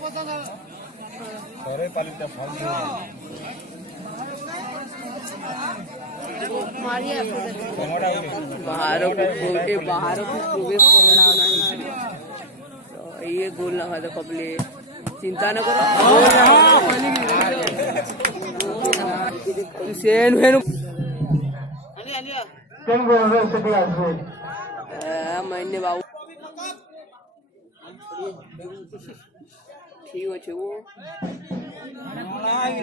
अरे पालिता फल बाहर प्रवेश ये गोल लगा था कपले चिंता न करो सेन मैंने बाबू ठीक अच्छे वो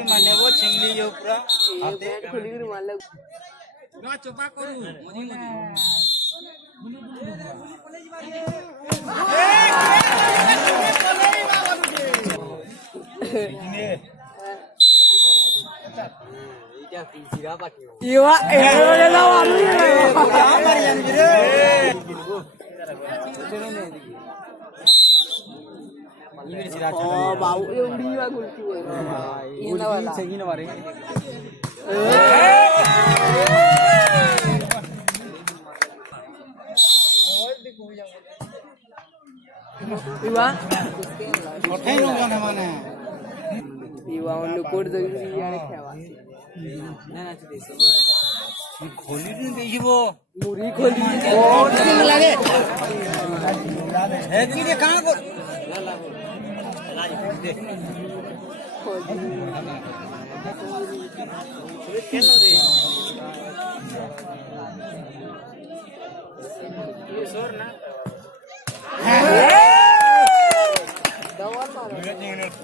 माने वो चिंगली जो पूरा ये बैट खोली कर मान ले ना चुपा करू मजी Iwa, ele não abriu. Oh, bau yang dia gulti. Ini wala. Ini wala. Iwa. Hotel orang mana? Iwa onu kod dagi yana khawa. खोली नहीं देखिबो मुरी खोली और दिन लागे है कि कहां को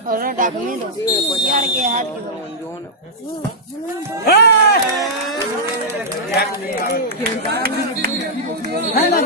और डाकनी दो यार के हाथ की जोन है ना